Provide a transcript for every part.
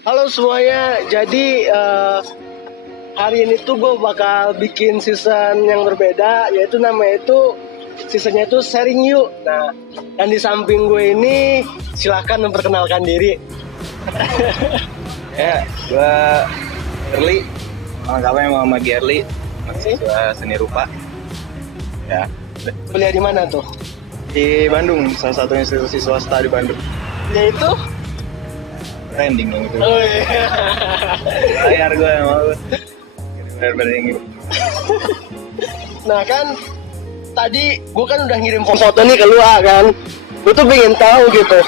Halo semuanya, jadi hari ini tuh gue bakal bikin season yang berbeda, yaitu namanya itu seasonnya itu sharing yuk. Nah, dan di samping gue ini silahkan memperkenalkan diri. Ya, gua Gerli, lengkapnya Muhammad Gerli, mahasiswa seni rupa. Ya, Kuliah di mana tuh? di Bandung, salah satu institusi swasta di Bandung. Yaitu? Trending dong itu. Oh iya. Layar gua yang mau. Bener-bener yang gitu. Nah kan, tadi gue kan udah ngirim foto nih ke lu kan. Gue tuh pengen tahu gitu,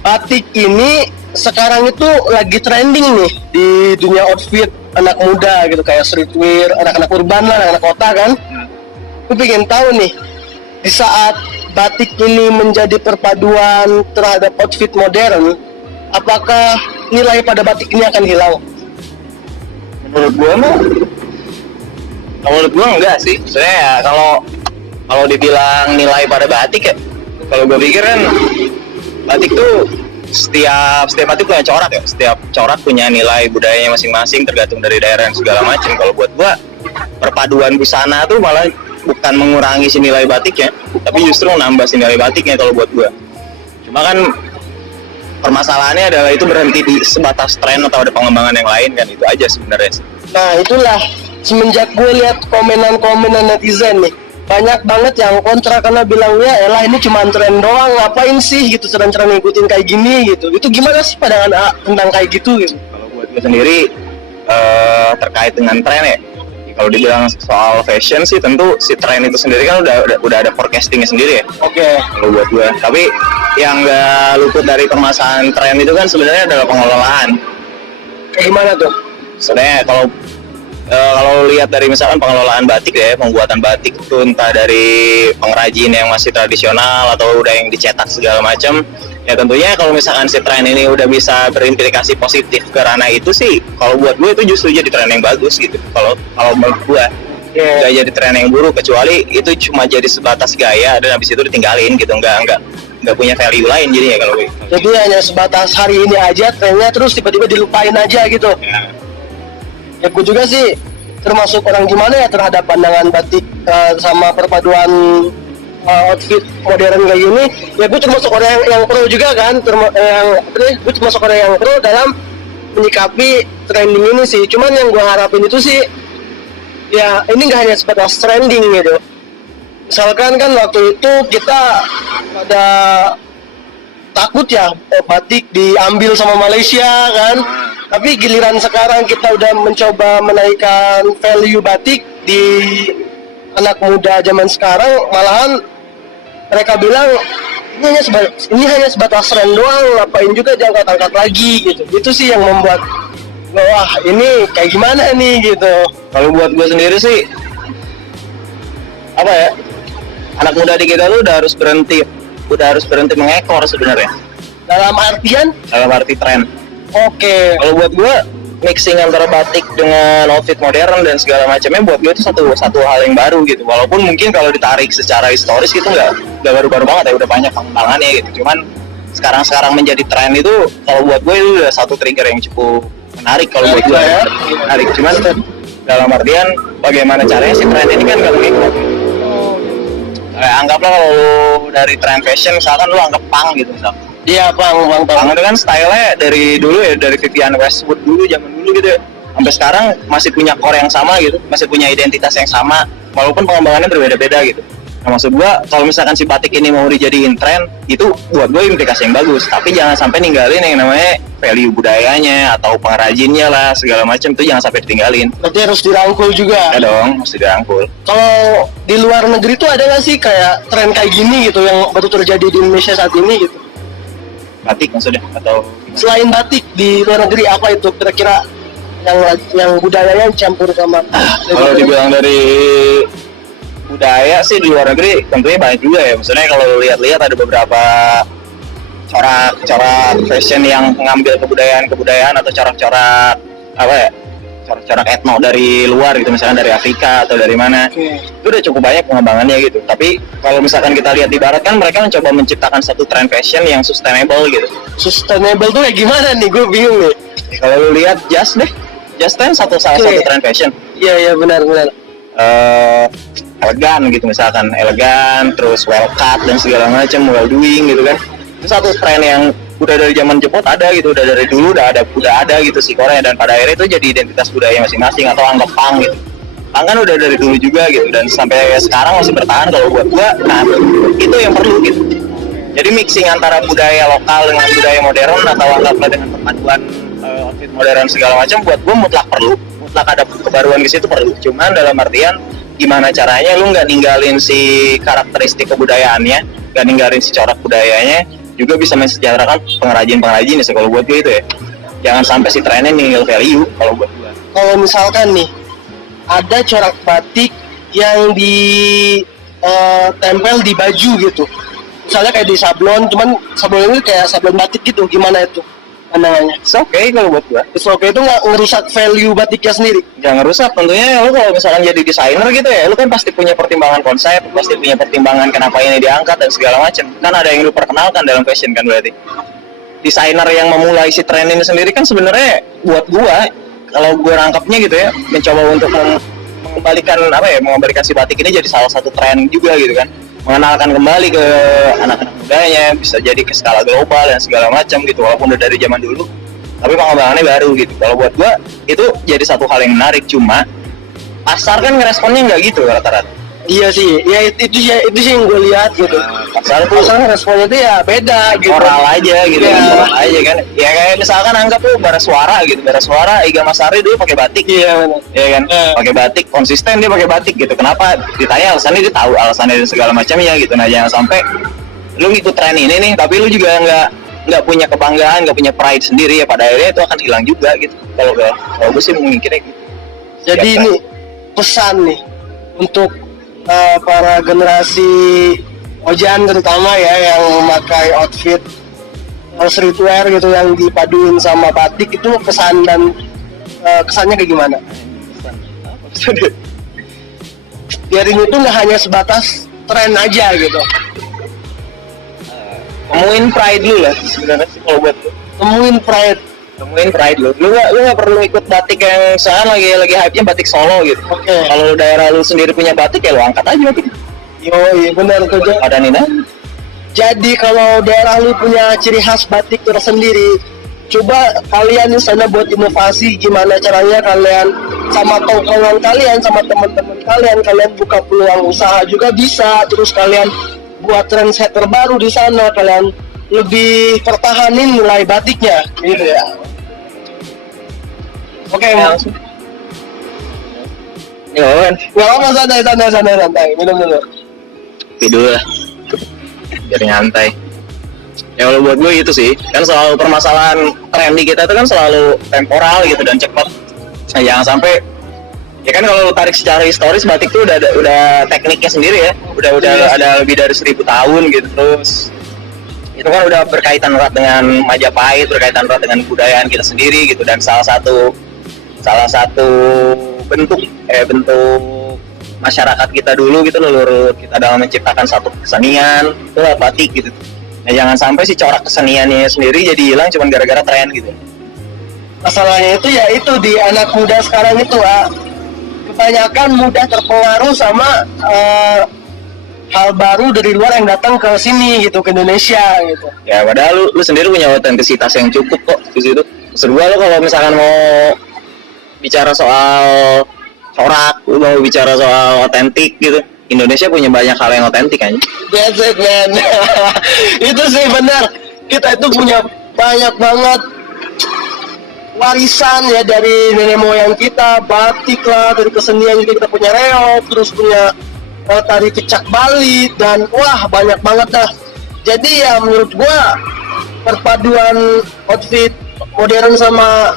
batik ini sekarang itu lagi trending nih di dunia outfit anak muda gitu, kayak streetwear, anak-anak urban lah, anak-anak kota kan. Gue pengen tahu nih, di saat batik ini menjadi perpaduan terhadap outfit modern, apakah nilai pada batik ini akan hilang? Menurut gua mah, menurut gua enggak sih. Soalnya ya kalau dibilang nilai pada batik ya, kalau gua pikir kan batik tuh setiap batik punya corak ya. Setiap corak punya nilai budayanya masing-masing tergantung dari daerah dan segala macam. Kalau buat gua perpaduan busana tuh malah bukan mengurangi si nilai batiknya, tapi justru menambah si nilai batiknya kalau buat gua. Cuma kan permasalahannya adalah itu berhenti di sebatas tren atau ada pengembangan yang lain kan, itu aja sebenarnya. Nah itulah, semenjak gue lihat komenan-komenan netizen nih, banyak banget yang kontra karena bilangnya elah ini cuma tren doang, ngapain sih gitu tren-tren ngikutin kayak gini gitu. Itu gimana sih pandangan tentang kayak gitu gitu? Kalau buat gue sendiri terkait dengan tren ya, kalau dibilang soal fashion sih tentu si tren itu sendiri kan udah ada forecastingnya sendiri ya. Oke. Kalau buat gue, tapi yang nggak luput dari permasalahan tren itu kan sebenarnya adalah pengelolaan. Kayak gimana tuh? Sebenarnya kalau lihat dari misalkan pengelolaan batik ya, pembuatan batik itu entah dari pengrajin yang masih tradisional atau udah yang dicetak segala macam, ya tentunya kalau misalkan si tren ini udah bisa berimplikasi positif ke ranah itu sih, kalau buat gue itu justru jadi tren yang bagus gitu. Kalau menurut gue, nggak jadi tren yang buruk, kecuali itu cuma jadi sebatas gaya dan habis itu ditinggalin gitu, nggak punya value lain jadinya kalau gue. Jadi hanya sebatas hari ini aja trennya, terus tiba-tiba dilupain aja gitu. Ya gue juga sih termasuk orang gimana ya terhadap pandangan batik sama perpaduan outfit modern kayak gini. Ya gue termasuk orang yang pro juga kan, gue termasuk orang yang pro dalam menyikapi trending ini sih. Cuman yang gue harapin itu sih, ya ini nggak hanya sebatas trending gitu. Misalkan kan waktu itu kita pada takut ya batik diambil sama Malaysia kan, tapi giliran sekarang kita udah mencoba menaikkan value batik di anak muda zaman sekarang, malahan mereka bilang ini hanya sebatas tren doang, ngapain juga diangkat-angkat lagi gitu. Itu sih yang membuat wah ini kayak gimana nih gitu. Kalau buat gue sendiri sih, apa ya, anak muda di kita tuh udah harus berhenti mengekor sebenarnya. Dalam arti tren. Oke. Kalau buat gue mixing antara batik dengan outfit modern dan segala macamnya buat gue itu satu hal yang baru gitu. Walaupun mungkin kalau ditarik secara historis gitu nggak baru-baru banget ya, udah banyak pengembangannya gitu. Cuman sekarang menjadi tren itu kalau buat gue itu udah satu trigger yang cukup menarik kalau buat gue ya. Menarik. Cuman dalam artian bagaimana caranya si tren ini kan nggak mengikut. Anggaplah kalau lu dari tren fashion misalkan lu anggap punk gitu misalkan. Iya punk itu kan stylenya dari dulu ya, dari Vivienne Westwood dulu, zaman dulu gitu ya, sampai sekarang masih punya core yang sama gitu, masih punya identitas yang sama walaupun pengembangannya berbeda-beda gitu. Nah maksud gua kalau misalkan si batik ini mau dijadiin tren, itu buat gue implikasi yang bagus, tapi jangan sampai ninggalin yang namanya value budayanya atau pengrajinnya lah segala macam, itu jangan sampai ditinggalin. Berarti harus dirangkul juga. Ya dong, mesti dirangkul. Kalau di luar negeri tuh ada nggak sih kayak tren kayak gini gitu yang baru terjadi di Indonesia saat ini gitu? Batik maksudnya atau selain batik di luar negeri apa itu kira-kira yang budayanya campur sama? Kalau dibilang dari budaya sih di luar negeri tentunya banyak juga ya. Maksudnya kalau lihat-lihat ada beberapa corak fashion yang mengambil kebudayaan atau corak-corak apa ya, corak-corak etno dari luar gitu, misalnya dari Afrika atau dari mana. Itu udah cukup banyak pengembangannya gitu. Tapi kalau misalkan kita lihat di barat kan mereka mencoba menciptakan satu tren fashion yang sustainable gitu. Sustainable tuh kayak gimana nih, gue bingung nih. Ya, kalau lu lihat Just kan salah satu tren fashion. Iya benar. Elegan gitu misalkan, elegan, terus well cut dan segala macam, well doing gitu kan. Itu satu tren yang udah dari zaman Jepot ada gitu, udah dari dulu udah ada gitu si Korea, dan pada akhirnya itu jadi identitas budaya masing-masing atau anggap punk gitu. Punk kan udah dari dulu juga gitu, dan sampai sekarang masih bertahan kalau buat gua. Nah, itu yang perlu gitu. Jadi mixing antara budaya lokal dengan budaya modern atau anggaplah dengan perpaduan outfit modern segala macam, buat gua mutlak ada kebaruan di situ perlu. Cuman dalam artian gimana caranya lu nggak ninggalin si karakteristik kebudayaannya, nggak ninggalin si corak budayanya, juga bisa mensejahterakan pengrajin sih kalau buat gue itu ya. Jangan sampai si trennya ninggal value kalau buat gue. Kalau misalkan nih ada corak batik yang di tempel di baju gitu, misalnya kayak di sablon, cuman sablon ini kayak sablon batik gitu, gimana itu pandangannya? It's okay kalau buat gue. It's okay itu nggak ngerusak value batiknya sendiri? Jangan rusak, tentunya lu kalau misalkan jadi desainer gitu ya, lu kan pasti punya pertimbangan konsep, pasti punya pertimbangan kenapa ini diangkat dan segala macam. Kan ada yang lu perkenalkan dalam fashion kan berarti. Desainer yang memulai si tren ini sendiri kan sebenarnya buat gua, kalau gua rangkapnya gitu ya, mencoba untuk mengembalikan si batik ini jadi salah satu tren juga gitu kan. Mengenalkan kembali ke anak-anak mudanya, bisa jadi ke skala global dan segala macam gitu, walaupun udah dari zaman dulu, tapi pengembangannya baru gitu. Kalau buat gua itu jadi satu hal yang menarik, cuma pasar kan ngeresponnya nggak gitu rata-rata. Iya sih, ya itu sih yang gue lihat gitu. Pasar responnya itu ya beda gitu. Moral aja gitu Iya. kan, moral aja kan. Ya kayak misalkan anggap lu bara suara Iga Masari dulu pakai batik. Iya benar. Ya kan, pakai batik, konsisten dia pakai batik gitu. Kenapa? Ditanya alasannya, dia tahu alasannya dan segala macamnya gitu. Nah, jangan sampai lu ngikut tren ini nih, tapi lu juga nggak punya kebanggaan, nggak punya pride sendiri, ya pada akhirnya itu akan hilang juga gitu. Kalau gue sih memikirnya gitu. Jadi ini pesan nih untuk para generasi ojan terutama ya, yang memakai outfit streetwear gitu yang dipaduin sama batik, itu pesan dan kesannya kayak gimana? Biar ini tuh nggak hanya sebatas tren aja gitu. Temuin pride lu lah sebenarnya sih kalau buat lu. Temuin pride lu nggak perlu ikut batik yang sekarang lagi hype-nya batik Solo gitu. Oke. Kalau daerah lu sendiri punya batik ya lu angkat aja batik. Iya benar tuh. Ada Nina. Jadi kalau daerah lu punya ciri khas batik tersendiri, coba kalian di sana buat inovasi, gimana caranya kalian sama tongkrongan kalian, sama teman-teman kalian buka peluang usaha juga bisa. Terus kalian buat trendsetter baru di sana, kalian lebih pertahanin nilai batiknya gitu ya. Oke, langsung. Ya kan. Nggak apa, santai, minum dulu. Tidur lah. Biar nyantai. Ya kalau buat gue gitu sih. Kan selalu permasalahan tren di kita itu kan selalu temporal gitu dan cepat. Nah, jangan sampai, ya kan kalau tarik secara historis batik tuh udah tekniknya sendiri ya. Udah ada lebih dari 1000 tahun gitu. Terus itu kan udah berkaitan erat dengan Majapahit, berkaitan erat dengan kebudayaan kita sendiri gitu, dan salah satu bentuk masyarakat kita dulu gitu, leluhur kita dalam menciptakan satu kesenian itu batik gitu. Nah, jangan sampai si corak keseniannya sendiri jadi hilang cuma gara-gara tren gitu. Masalahnya itu ya itu di anak muda sekarang itu kebanyakan mudah terpengaruh sama hal baru dari luar yang datang ke sini gitu, ke Indonesia gitu. Ya padahal lu sendiri punya otentisitas yang cukup kok di situ. Maksud gua, lu kalau misalkan mau bicara soal corak, lu mau bicara soal otentik gitu, Indonesia punya banyak hal yang otentik kan. That's it man. Itu sih benar. Kita itu punya banyak banget warisan ya dari nenek moyang kita, batik lah, dari kesenian juga kita punya reog, terus punya tari kecak Bali, dan wah banyak banget dah. Jadi ya menurut gua perpaduan outfit modern sama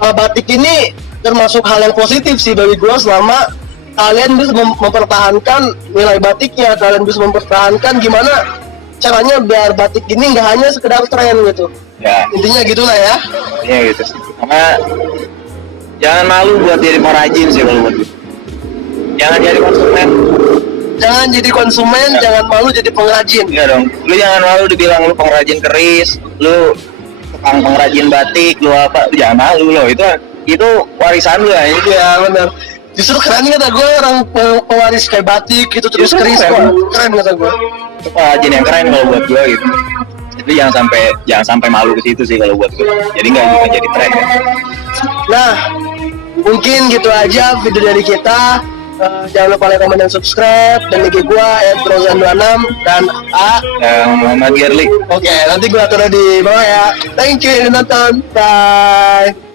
batik ini termasuk hal yang positif sih bagi gua, selama kalian bisa mempertahankan nilai batiknya, kalian bisa mempertahankan gimana caranya biar batik ini nggak hanya sekedar tren gitu. Ya. Intinya gitulah ya. Iya gitu sih. Karena jangan malu buat jadi pengrajin sih kalau buat gue. Jangan jadi konsumen. Jangan malu jadi pengrajin. Iya dong. Lu jangan malu dibilang lu pengrajin keris, lu tukang pengrajin batik lu apa, jangan malu lo, itu warisan lu ya. Iya benar. Justru keren kata gue orang pewaris kayak batik gitu terus Justru keris keren. keren kata gue. Itu pengrajin yang keren kalau buat gue gitu. Itu jangan sampai malu ke situ sih kalau buat gue. Jadi nggak jadi tren ya. Nah, mungkin gitu aja video dari kita. Jangan lupa like, comment, dan subscribe. Dan IG gua @rozan26 dan A. Yang Muhammad Gerli. Oke, nanti gua taruh di bawah ya. Thank you yang udah nonton. Bye.